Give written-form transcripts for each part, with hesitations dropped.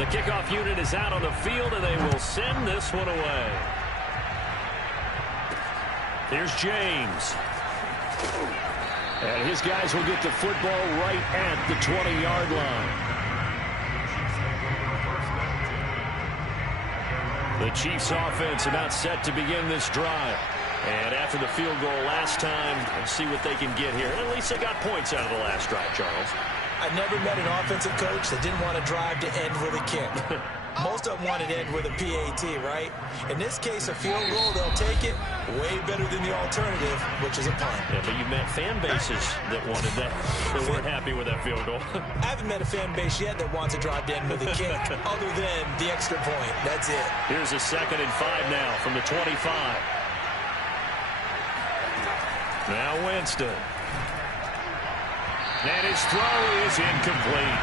The kickoff unit is out on the field, and they will send this one away. Here's James. And his guys will get the football right at the 20-yard line. The Chiefs offense about set to begin this drive. And after the field goal last time, let's see what they can get here. At least they got points out of the last drive, Charles. I've never met an offensive coach that didn't want to drive to end with a kick. Most of them wanted to end with a PAT, right? In this case, a field goal, they'll take it. Way better than the alternative, which is a punt. Yeah, but you met fan bases that wanted that, that weren't happy with that field goal. I haven't met a fan base yet that wants to drive to end with a kick, other than the extra point. That's it. Here's a 2nd and 5 now from the 25. Now Winston. And his throw is incomplete.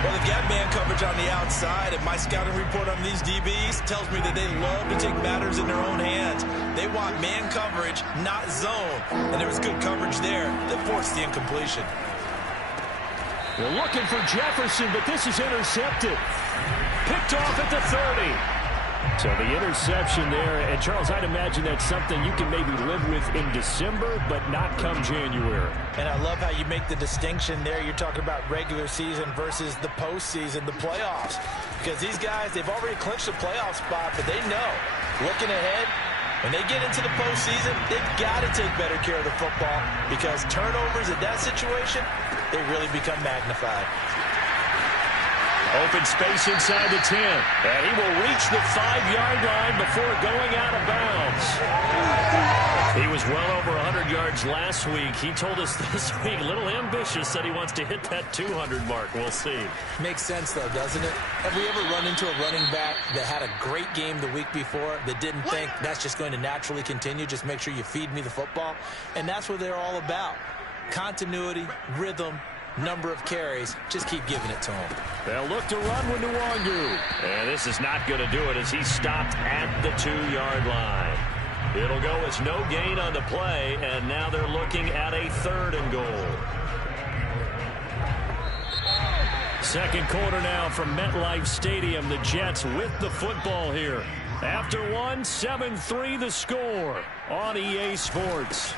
Well, they've got man coverage on the outside, and my scouting report on these DBs tells me that they love to take matters in their own hands. They want man coverage, not zone. And there was good coverage there that forced the incompletion. They're looking for Jefferson, but this is intercepted. Picked off at the 30. So the interception there, and Charles, I'd imagine that's something you can maybe live with in December, but not come January. And I love how you make the distinction there. You're talking about regular season versus the postseason, the playoffs. Because these guys, they've already clinched a playoff spot, but they know, looking ahead, when they get into the postseason, they've got to take better care of the football because turnovers in that situation, they really become magnified. Open space inside the 10. And he will reach the 5-yard line before going out of bounds. He was well over 100 yards last week. He told us this week, a little ambitious, said he wants to hit that 200 mark. We'll see. Makes sense, though, doesn't it? Have we ever run into a running back that had a great game the week before that didn't think that's just going to naturally continue? Just make sure you feed me the football. And that's what they're all about. Continuity, rhythm, number of carries. Just keep giving it to him. They'll look to run with Nwangu. And this is not going to do it as he stopped at the 2-yard line. It'll go as no gain on the play, and now they're looking at a 3rd and goal. Second quarter now from MetLife Stadium. The Jets with the football here. After one, 7-3 the score on EA Sports.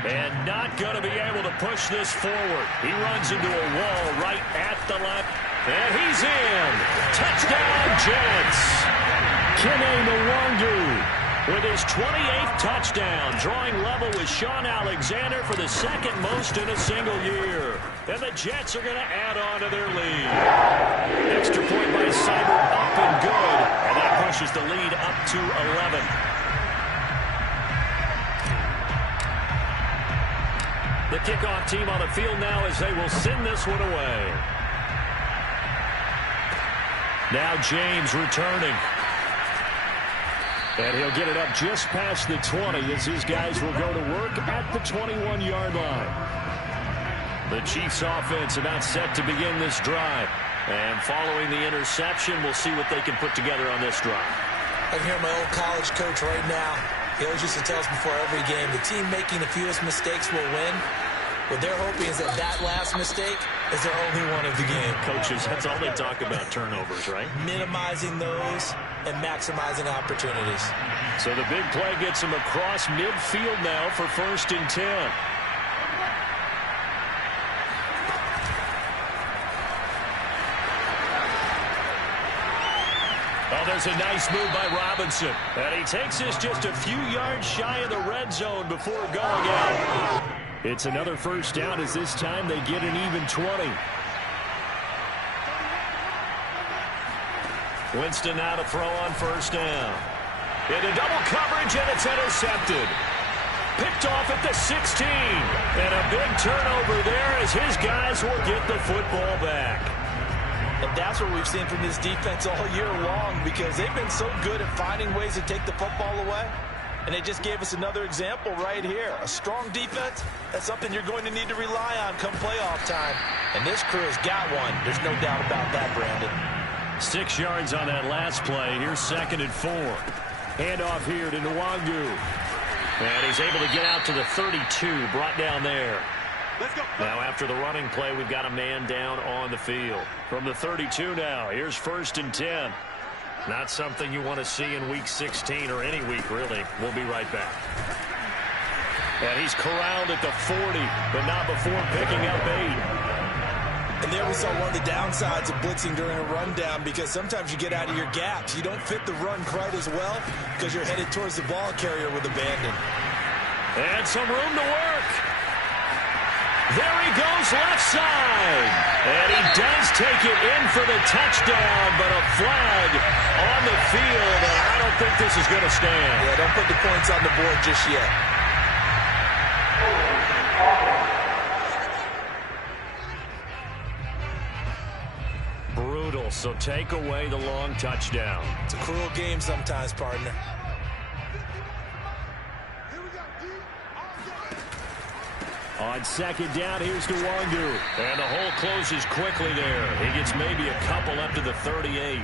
And not going to be able to push this forward. He runs into a wall right at the line. And he's in. Touchdown, Jets. Kene Nwangu with his 28th touchdown, drawing level with Sean Alexander for the 2nd most in a single year. And the Jets are going to add on to their lead. Extra point by Seibert, up and good. And that pushes the lead up to 11. The kickoff team on the field now as they will send this one away. Now James returning. And he'll get it up just past the 20 as his guys will go to work at the 21-yard line. The Chiefs offense about set to begin this drive. And following the interception, we'll see what they can put together on this drive. I can hear my old college coach right now. He always used to tell us before every game, the team making the fewest mistakes will win. What they're hoping is that that last mistake is their only one of the game. Coaches, that's all they talk about, turnovers, right? Minimizing those and maximizing opportunities. So the big play gets him across midfield now for 1st and 10. Oh, there's a nice move by Robinson. And he takes this just a few yards shy of the red zone before going out. It's another 1st down as this time they get an even 20. Winston now to throw on 1st down. Into double coverage, and it's intercepted. Picked off at the 16. And a big turnover there as his guys will get the football back. And that's what we've seen from this defense all year long because they've been so good at finding ways to take the football away. And they just gave us another example right here. A strong defense, that's something you're going to need to rely on come playoff time. And this crew has got one. There's no doubt about that, Brandon. 6 yards on that last play. Here's 2nd and 4. Handoff here to Nwangu. And he's able to get out to the 32, brought down there. Now after the running play, we've got a man down on the field. From the 32 now, here's 1st and 10. Not something you want to see in Week 16 or any week, really. We'll be right back. And he's corralled at the 40, but not before picking up 8. And there we saw one of the downsides of blitzing during a rundown, because sometimes you get out of your gaps. You don't fit the run quite as well because you're headed towards the ball carrier with abandon. And some room to work. There he goes left side. And he does take it in for the touchdown, but a flag on the field, and I don't think this is going to stand. Yeah, don't put the points on the board just yet. Brutal, so take away the long touchdown. It's a cruel game sometimes, partner. On 2nd down, here's Nwangu. And the hole closes quickly there. He gets maybe a couple up to the 38.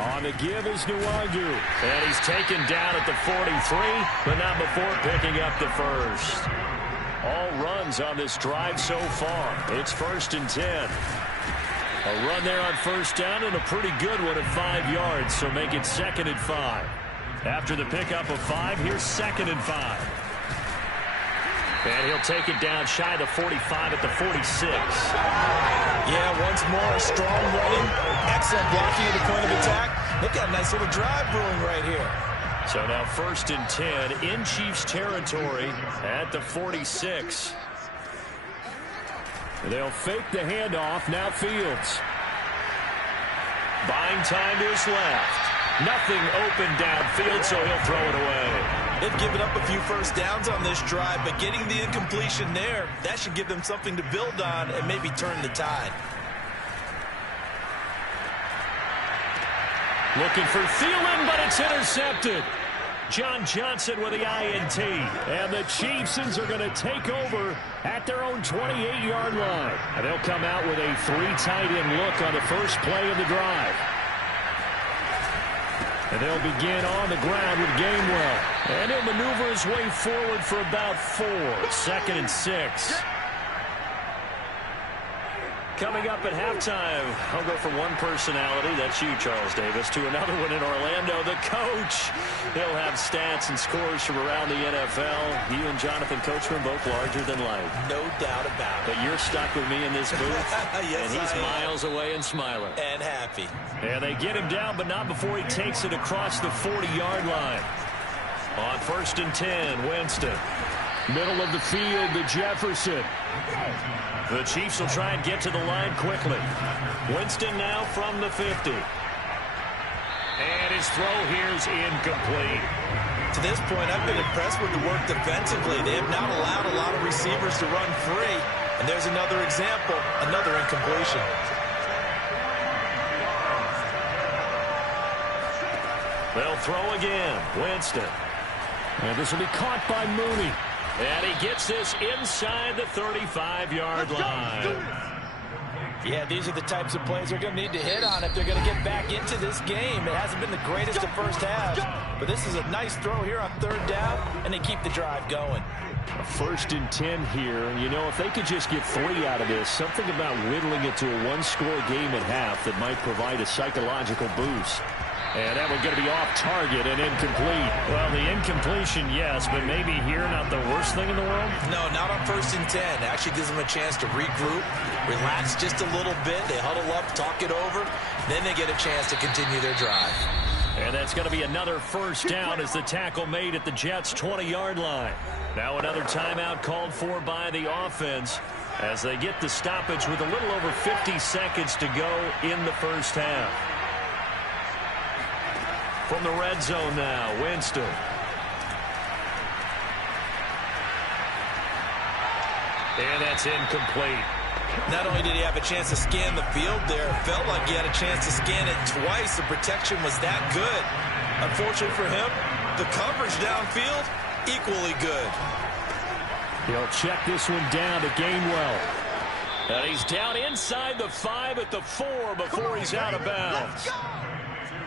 On the give is Nwangu. And he's taken down at the 43, but not before picking up the first. All runs on this drive so far. It's 1st and 10. A run there on 1st down, and a pretty good one at 5 yards, so make it 2nd and 5. After the pickup of 5, here's 2nd and 5. And he'll take it down shy of the 45 at the 46. Yeah, once more, strong running, excellent blocking at the point of attack. They've got a nice little drive brewing right here. So now 1st and 10 in Chiefs territory at the 46. They'll fake the handoff. Now Fields. Buying time to his left. Nothing open downfield, so he'll throw it away. They've given up a few first downs on this drive, but getting the incompletion there, that should give them something to build on and maybe turn the tide. Looking for Thielen, but it's intercepted. John Johnson with the INT. And the Chiefs are going to take over at their own 28-yard line. And they'll come out with a 3 tight end look on the first play of the drive. And they'll begin on the ground with Gainwell. And he'll maneuver his way forward for about 4. 2nd and 6. Coming up at halftime, I'll go from one personality, that's you, Charles Davis, to another one in Orlando, the coach. He'll have stats and scores from around the NFL. You and Jonathan Coachman both larger than life. No doubt about it. But you're stuck with me in this booth, yes, and he's miles away and smiling. And happy. And they get him down, but not before he takes it across the 40-yard line. On 1st and 10, Winston. Middle of the field to Jefferson. The Chiefs will try and get to the line quickly. Winston now from the 50. And his throw here is incomplete. To this point, I've been impressed with the work defensively. They have not allowed a lot of receivers to run free. And there's another example, another incompletion. They'll throw again. Winston. And this will be caught by Mooney. And he gets this inside the 35-yard line. Yeah, these are the types of plays they're going to need to hit on if they're going to get back into this game. It hasn't been the greatest of first halves, but this is a nice throw here on 3rd down, and they keep the drive going. 1st and 10 here. You know, if they could just get 3 out of this, something about whittling it to a 1-score game at half that might provide a psychological boost. And that one's going to be off target and incomplete. Well, the incompletion, yes, but maybe here not the worst thing in the world? No, not on 1st and 10. It actually gives them a chance to regroup, relax just a little bit. They huddle up, talk it over. Then they get a chance to continue their drive. And that's going to be another 1st down as the tackle made at the Jets' 20-yard line. Now another timeout called for by the offense as they get the stoppage with a little over 50 seconds to go in the first half. From the red zone now, Winston. And that's incomplete. Not only did he have a chance to scan the field there, it felt like he had a chance to scan it twice. The protection was that good. Unfortunate for him, the coverage downfield, equally good. He'll check this one down to Gainwell. And he's down inside the 5 at the 4 before he's out of bounds.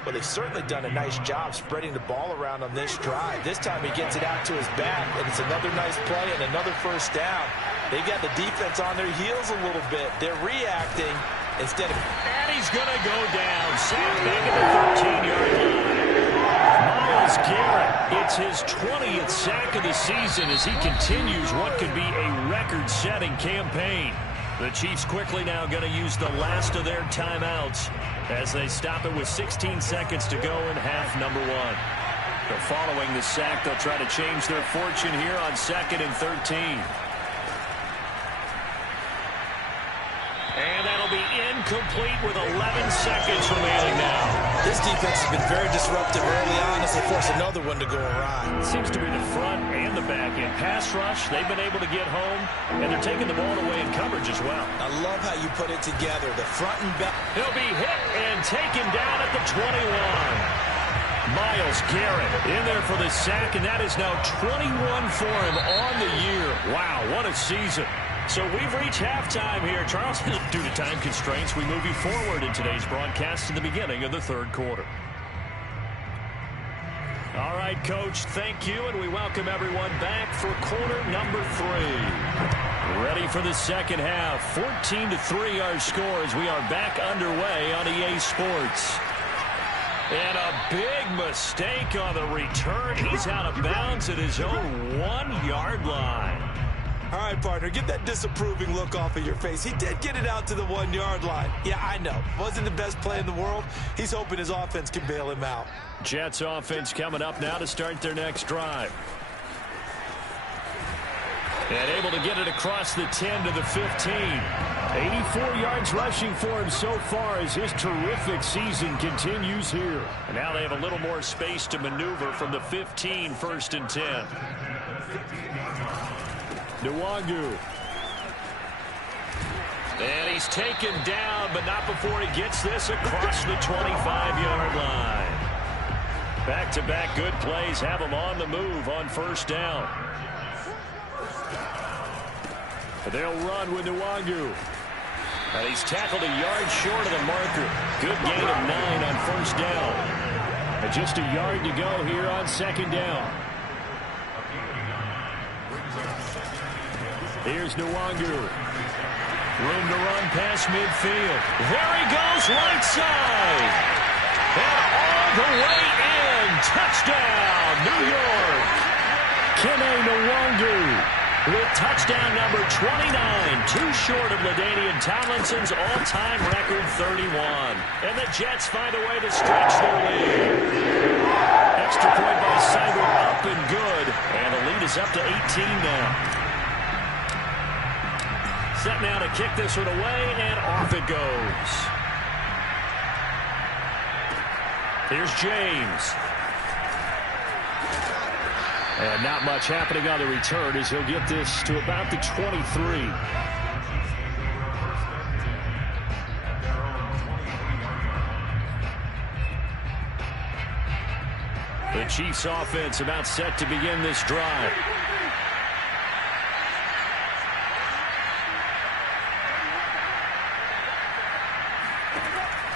Well, they've certainly done a nice job spreading the ball around on this drive. This time he gets it out to his back, and it's another nice play and another first down. They've got the defense on their heels a little bit. They're reacting instead of... And he's going to go down. Sacked back at the 13-yard line. Myles Garrett, it's his 20th sack of the season as he continues what could be a record-setting campaign. The Chiefs quickly now going to use the last of their timeouts as they stop it with 16 seconds to go in half number one. But following the sack, they'll try to change their fortune here on 2nd and 13. And that'll be incomplete with 11 seconds remaining now. This defense has been very disruptive early on as they force another one to go awry. It seems to be the front and the back end. Pass rush, they've been able to get home, and they're taking the ball away in coverage as well. I love how you put it together, the front and back. He'll be hit and taken down at the 21. Myles Garrett in there for the sack, and that is now 21 for him on the year. Wow, what a season. So we've reached halftime here, Charles. Due to time constraints, we move you forward in today's broadcast to the beginning of the third quarter. All right, Coach, thank you, and we welcome everyone back for quarter number 3. Ready for the second half. 14-3 our score as we are back underway on EA Sports. And a big mistake on the return. He's out of bounds at his own 1-yard line. All right, partner, get that disapproving look off of your face. He did get it out to the 1-yard line. Yeah, I know. Wasn't the best play in the world. He's hoping his offense can bail him out. Jets offense coming up now to start their next drive. And able to get it across the 10 to the 15. 84 yards rushing for him so far as his terrific season continues here. And now they have a little more space to maneuver from the 15, 1st and 10. Nwangu. And he's taken down, but not before he gets this across the 25-yard line. Back-to-back good plays have him on the move on 1st down. They'll run with Nwangu. And he's tackled a yard short of the marker. Good gain of 9 on 1st down. And just a yard to go here on 2nd down. Here's Nwangu. Room to run past midfield. There he goes, right side. And all the way in. Touchdown, New York. Kene Nwangu with touchdown number 29. Too short of LaDainian Tomlinson's all-time record 31. And the Jets find a way to stretch their lead. Extra point by Seibert up and good. And the lead is up to 18 now. Set now to kick this one away, and off it goes. Here's James. And not much happening on the return as he'll get this to about the 23. The Chiefs offense about set to begin this drive.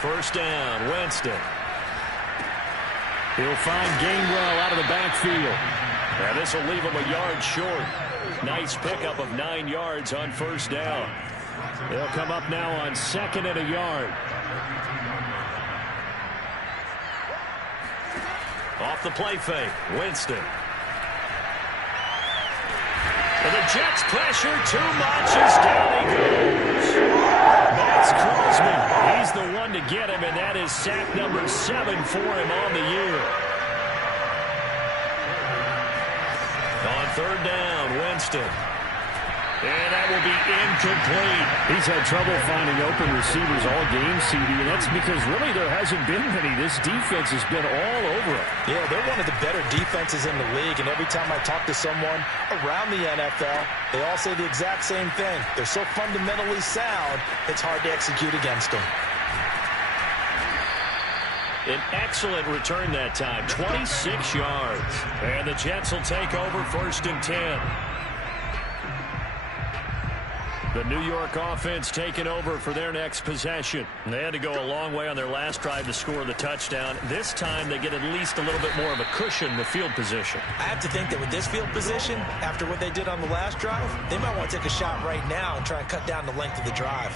First down, Winston. He'll find Gainwell out of the backfield. And this will leave him a yard short. Nice pickup of 9 yards on 1st down. They'll come up now on 2nd and a yard. Off the play fake, Winston. And the Jets pressure too much as down he goes. Max Crosby, he's the one to get him, and that is sack number 7 for him on the year. On 3rd down, Winston. And that will be incomplete. He's had trouble finding open receivers all game, CD, and that's because really there hasn't been many. This defense has been all over it. Yeah, they're one of the better defenses in the league, and every time I talk to someone around the NFL, they all say the exact same thing. They're so fundamentally sound, it's hard to execute against them. An excellent return that time, 26 yards. And the Jets will take over 1st and 10. The New York offense taking over for their next possession. They had to go a long way on their last drive to score the touchdown. This time they get at least a little bit more of a cushion with field position. I have to think that with this field position, after what they did on the last drive, they might want to take a shot right now and try and cut down the length of the drive.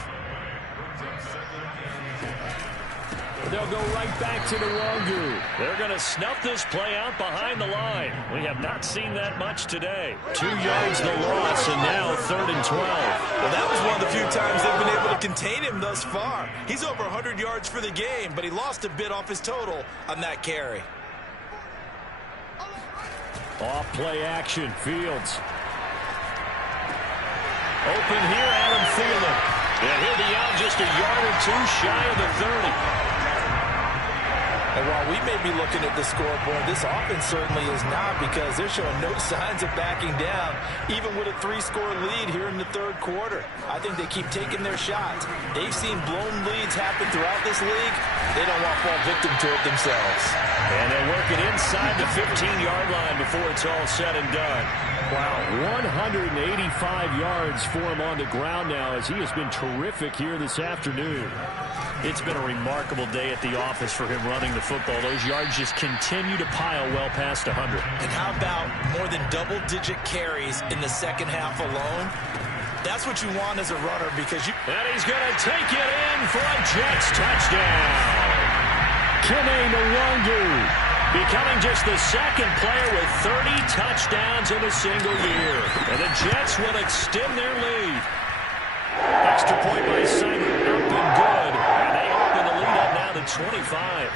They'll go right back to Nwangu. They're going to snuff this play out behind the line. We have not seen that much today. 2 yards the loss, and now 3rd and 12. Well, that was one of the few times they've been able to contain him thus far. He's over 100 yards for the game, but he lost a bit off his total on that carry. Off play action, Fields. Open here, Adam Thielen. And he'll be out just a yard or two shy of the 30. And while we may be looking at the scoreboard, this offense certainly is not, because they're showing no signs of backing down, even with a 3-score lead here in the 3rd quarter. I think they keep taking their shots. They've seen blown leads happen throughout this league. They don't want to fall victim to it themselves. And they'll work it inside the 15-yard line before it's all said and done. Wow, 185 yards for him on the ground now, as he has been terrific here this afternoon. It's been a remarkable day at the office for him running the football. Those yards just continue to pile well past 100. And how about more than double-digit carries in the second half alone? That's what you want as a runner, because you... And he's going to take it in for a Jets touchdown. Kene Nwangu becoming just the second player with 30 touchdowns in a single year. And the Jets will extend their lead. Extra point by Simon up and good. And they open the lead up now to 25.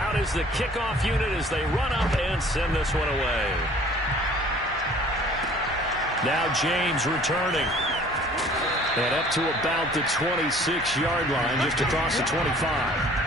Out is the kickoff unit as they run up and send this one away. Now James returning. And up to about the 26-yard line, just across the 25.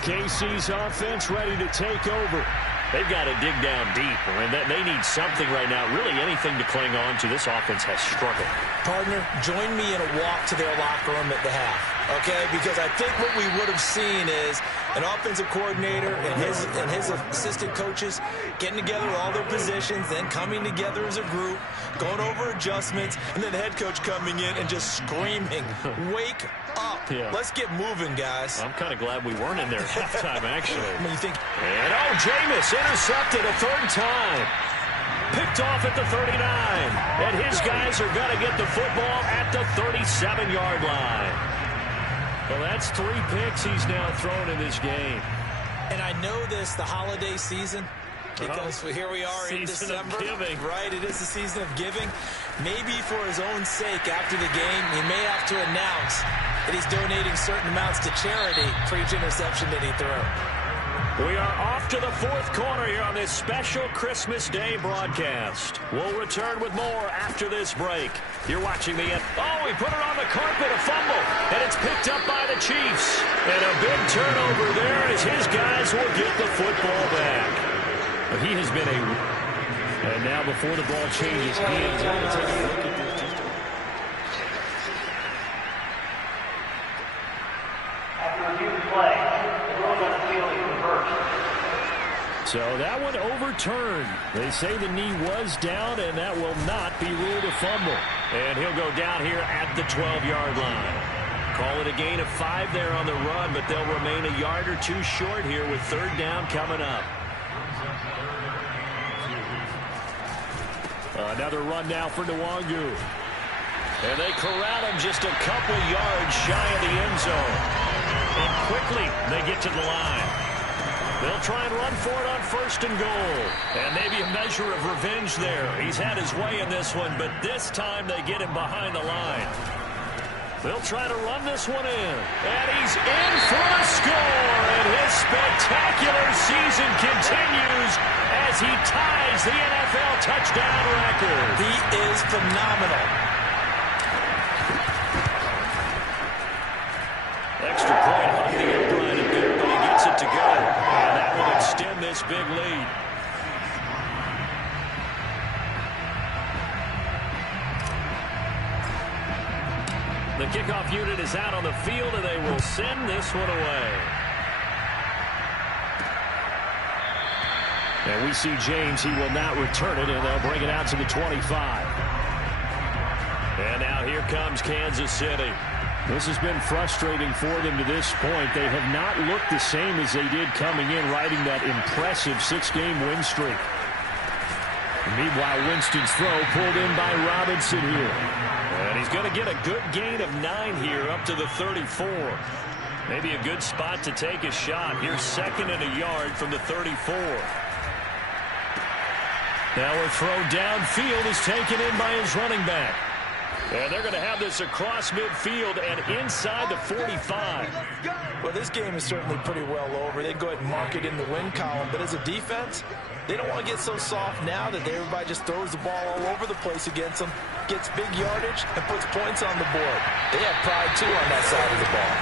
KC's offense ready to take over. They've got to dig down deep, and they need something right now, really anything to cling on to. This offense has struggled. Partner, join me in a walk to their locker room at the half, okay? Because I think what we would have seen is an offensive coordinator and his assistant coaches getting together all their positions, then coming together as a group, going over adjustments, and then the head coach coming in and just screaming, wake up. Yeah. Let's get moving, guys. I'm kind of glad we weren't in there at halftime, actually. I mean, you think... And, Jameis intercepted a 3rd time. Picked off at the 39. And his guys are going to get the football at the 37-yard line. Well, that's 3 picks he's now thrown in this game. And I know this, the holiday season, because here we are in December, right? It is the season of giving. Maybe for his own sake, after the game, he may have to announce that he's donating certain amounts to charity for each interception that he threw. We are off to the 4th quarter here on this special Christmas Day broadcast. We'll return with more after this break. You're watching me at... Oh, he put it on the carpet, a fumble, and it's picked up by the Chiefs. And a big turnover there as his guys will get the football back. But he has been a... And now before the ball changes hands, we're going to take a look at this. After a new play, the rules on the field is reversed. So that one overturned. They say the knee was down, and that will not be ruled a fumble. And he'll go down here at the 12-yard line. Call it a gain of 5 there on the run, but they'll remain a yard or two short here with 3rd down coming up. Another run now for Nwangu. And they corral him just a couple yards shy of the end zone. And quickly they get to the line. They'll try and run for it on 1st and goal. And maybe a measure of revenge there. He's had his way in this one, but this time they get him behind the line. They'll try to run this one in. And he's in for a score. And his spectacular season continues as he ties the NFL touchdown record. He is phenomenal. Extra point on the upright a bit, but he gets it to go. And that will extend this big lead. The kickoff unit is out on the field, and they will send this one away. And we see James. He will not return it, and they'll bring it out to the 25. And now here comes Kansas City. This has been frustrating for them to this point. They have not looked the same as they did coming in, riding that impressive 6-game win streak. Meanwhile, Winston's throw pulled in by Robinson here. And he's going to get a good gain of 9 here up to the 34. Maybe a good spot to take a shot. Here's 2nd and a yard from the 34. Now a throw downfield is taken in by his running back. And they're going to have this across midfield and inside the 45. Well, this game is certainly pretty well over. They go ahead and mark it in the win column. But as a defense, they don't want to get so soft now that everybody just throws the ball all over the place against them, gets big yardage, and puts points on the board. They have pride, too, on that side of the ball.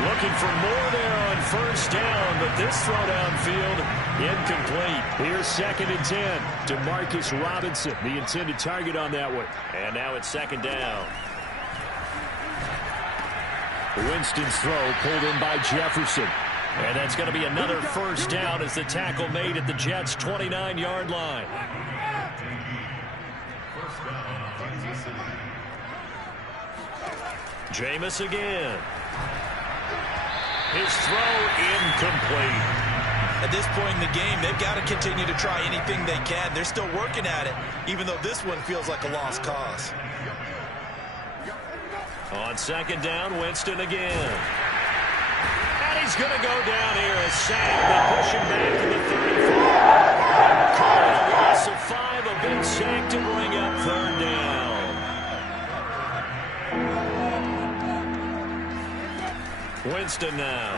Looking for more there on 1st down, but this throw downfield incomplete. Here's 2nd and 10 to Marcus Robinson, the intended target on that one. And now it's 2nd down. Winston's throw pulled in by Jefferson. And that's going to be another 1st down as the tackle made at the Jets' 29-yard line. Jameis again. His throw incomplete. At this point in the game, they've got to continue to try anything they can. They're still working at it, even though this one feels like a lost cause. On 2nd down, Winston again. And he's going to go down here as sacked. They push him back to the 34. Call a loss of 5, a big sack to bring up 3rd down. Winston now.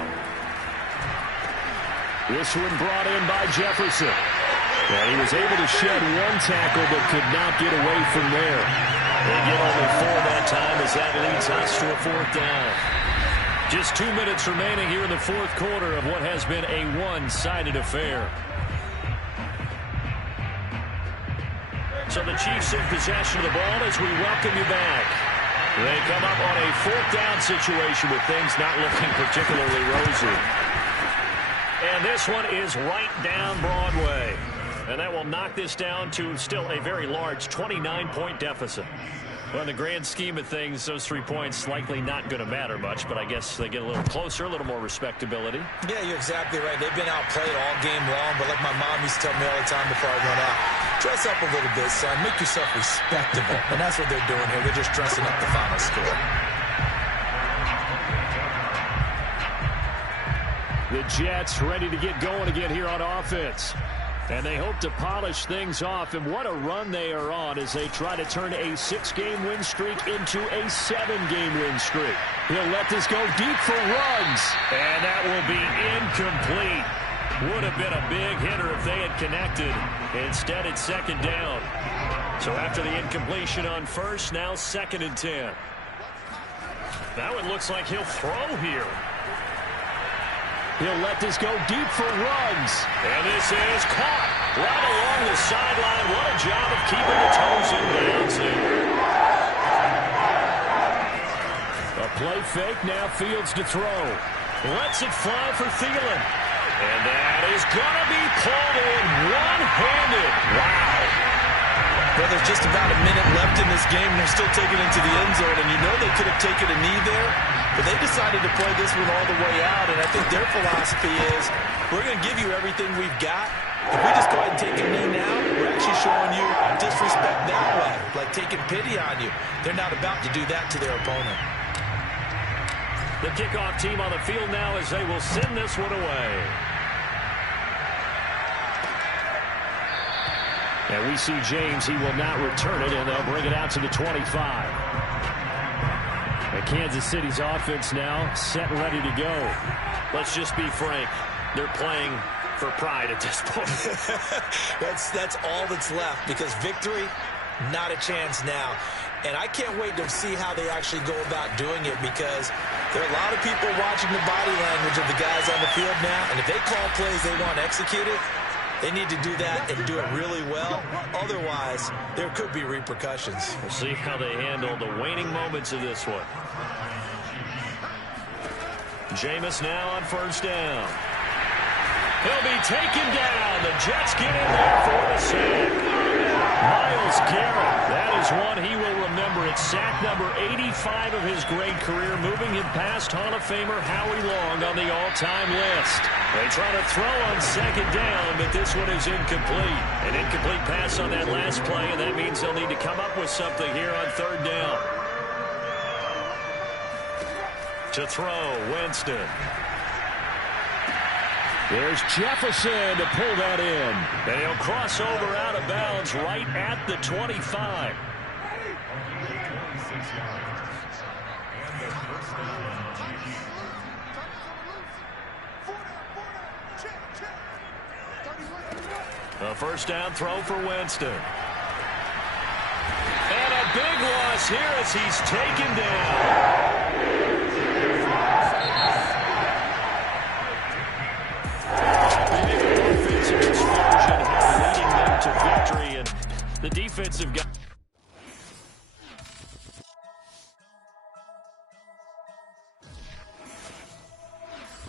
This one brought in by Jefferson. And he was able to shed 1 tackle but could not get away from there. They get only 4 that time as that leads us to a 4th down. Just 2 minutes remaining here in the 4th quarter of what has been a one-sided affair. So the Chiefs in possession of the ball as we welcome you back. They come up on a 4th down situation with things not looking particularly rosy. And this one is right down Broadway. And that will knock this down to still a very large 29-point deficit. Well, in the grand scheme of things, those 3 points likely not going to matter much, but I guess they get a little closer, a little more respectability. Yeah, you're exactly right. They've been outplayed all game long, but like my mom used to tell me all the time before I run out, dress up a little bit, son. Make yourself respectable. And that's what they're doing here. They're just dressing up the final score. The Jets ready to get going again here on offense. And they hope to polish things off, and what a run they are on as they try to turn a 6-game win streak into a 7-game win streak. He'll let this go deep for runs, and that will be incomplete. Would have been a big hitter if they had connected. Instead, it's 2nd down. So after the incompletion on 1st, now 2nd and 10. Now it looks like he'll throw here. He'll let this go deep for runs. And this is caught right along the sideline. What a job of keeping the toes in bounds there. A play fake, now Fields to throw. Lets it fly for Thielen. And that is going to be pulled in one-handed. Wow. Well, there's just about a minute left in this game, and they're still taking it into the end zone. And you know they could have taken a knee there, but they decided to play this one all the way out. And I think their philosophy is, we're going to give you everything we've got. If we just go ahead and take a knee now, we're actually showing you disrespect that way, like taking pity on you. They're not about to do that to their opponent. The kickoff team on the field now as they will send this one away. And we see James. He will not return it, and they'll bring it out to the 25. And Kansas City's offense now set and ready to go. Let's just be frank. They're playing for pride at this point. That's all that's left, because victory, not a chance now. And I can't wait to see how they actually go about doing it, because there are a lot of people watching the body language of the guys on the field now, and if they call plays they want executed, they need to do that and do it really well. Otherwise, there could be repercussions. We'll see how they handle the waning moments of this one. Jameis now on 1st down. He'll be taken down. The Jets get in there for the sack. Myles Garrett, that is one he will remember. It's sack number 85 of his great career, moving him past Hall of Famer Howie Long on the all-time list. They try to throw on second down, but this one is incomplete. An incomplete pass on that last play, and that means they'll need to come up with something here on third down. To throw, Winston. There's Jefferson to pull that in. And he'll cross over out of bounds right at the 25. A first down throw for Winston. And a big loss here as he's taken down. Big offensive explosion leading them to victory, and the defensive guy.